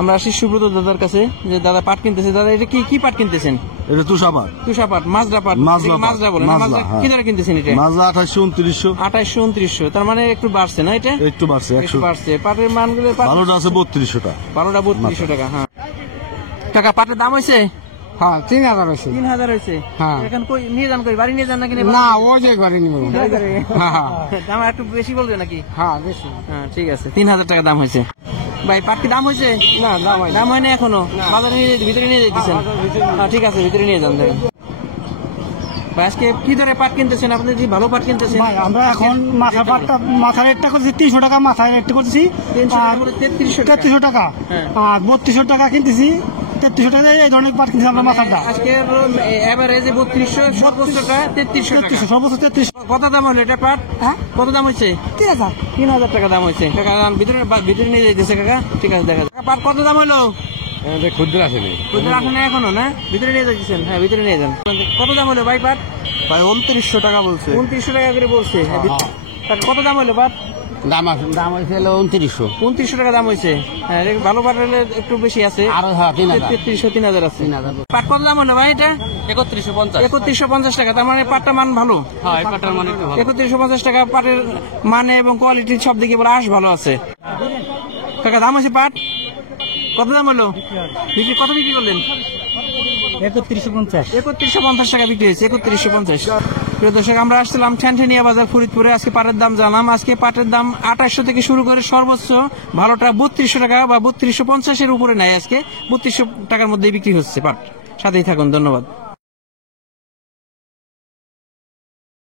আমরা আসি সুব্রত দাদার কাছে, যে দাদা পাট কিনতেছে। দাদা এটা কি পাট কিনতেছেন? এটা তুষাপাট। তুষাপাট, মাজরা পাট, মাজরা বলে, মাজরা কি দরে কিনতেছেন এটা? মাজরা 2800 2800 তার মানে একটু বাড়ছে না? এটা একটু বাড়ছে, একটু বাড়ছে। পাটের মানগুলো ভালোটা আছে 3200 টাকা, ভালোটা 3200 টাকা। হ্যাঁ কাকা, পাটের দাম হয়েছে? হ্যাঁ 3000 হয়েছে। 3000 হয়েছে। হ্যাঁ। এখন কই নিয়ে যান? কই বাড়ি নিয়ে যান নাকি? না, ও যে বাড়ি নিব। দাম একটু বেশি বলবে নাকি? হ্যাঁ বেশি। হ্যাঁ ঠিক আছে, 3000 টাকা দাম হয়েছে। ভাই পাট কি দাম হয়েছে? না, দাম হয় না এখনো? বাজারে ভিতরে নিয়ে যেতেছেন? ঠিক আছে, ভিতরে নিয়ে যান। দেখেন ভাই, আজকে কি ধরে পাট কিনতেছেন আপনি? যে ভালো পাট কিনতেছেন। আমরা এখন মাথা রেটটা করছি 300 টাকা, মাথায় রেট করছি 3300 টাকা, আর 3200 টাকা কিনতেছি। 3300 টাকা এই ধরনের পাট কিনছি আমরা মাথাটা। আজকে এভারেজে 3200, সর্বোচ্চটা 3300, সর্বোচ্চ 3300। কত দাম হলো এটা পাট? হ্যাঁ কত দাম হয়েছে? 3000 টাকা দাম হয়েছে। কাকা ভিতরে নিয়ে যাইতেছে কাকা। ঠিক আছে, দেখা যাক পাট কত দাম হলো। ক্ষুদ্র আছে ক্ষুদ্র আসে না এখনো? না, ভিতরে নিয়ে যাচ্ছেন। হ্যাঁ ভিতরে নিয়ে যান। কত দাম হলো ভাই পাট? ভাই 2900 টাকা বলছে। 2900 টাকা করে বলছে। কত দাম হলো পাট? দাম হয়েছে 2900। 2900 টাকা দাম হয়েছে। হ্যাঁ ভালো পাট হলে একটু বেশি আছে, আরো 3000 আছে। পাট কত দাম হলো ভাই এটা? 3150 টাকা। তার মানে পাটটা মান ভালো। 3150 টাকা পাটের মানে এবং কোয়ালিটি সব দিকে বলে আঁশ ভালো আছে। কাকা দাম আছে পাট? কত দাম হলো? কত বিক্রি করলেন? 3150 টাকা বিক্রি হয়েছে। 3150। প্রিয় দর্শক, আমরা আসছিলাম ঠ্যানঠেনিয়া বাজার ফরিদপুরে। আজকে পাটের দাম জানলাম। আজকে পাটের দাম 2800 থেকে শুরু করে সর্বোচ্চ ভালোটা 3200 টাকা বা 3250 এর উপরে নাই। আজকে 3200 টাকার মধ্যে বিক্রি হচ্ছে পাট। সাথেই থাকুন, ধন্যবাদ।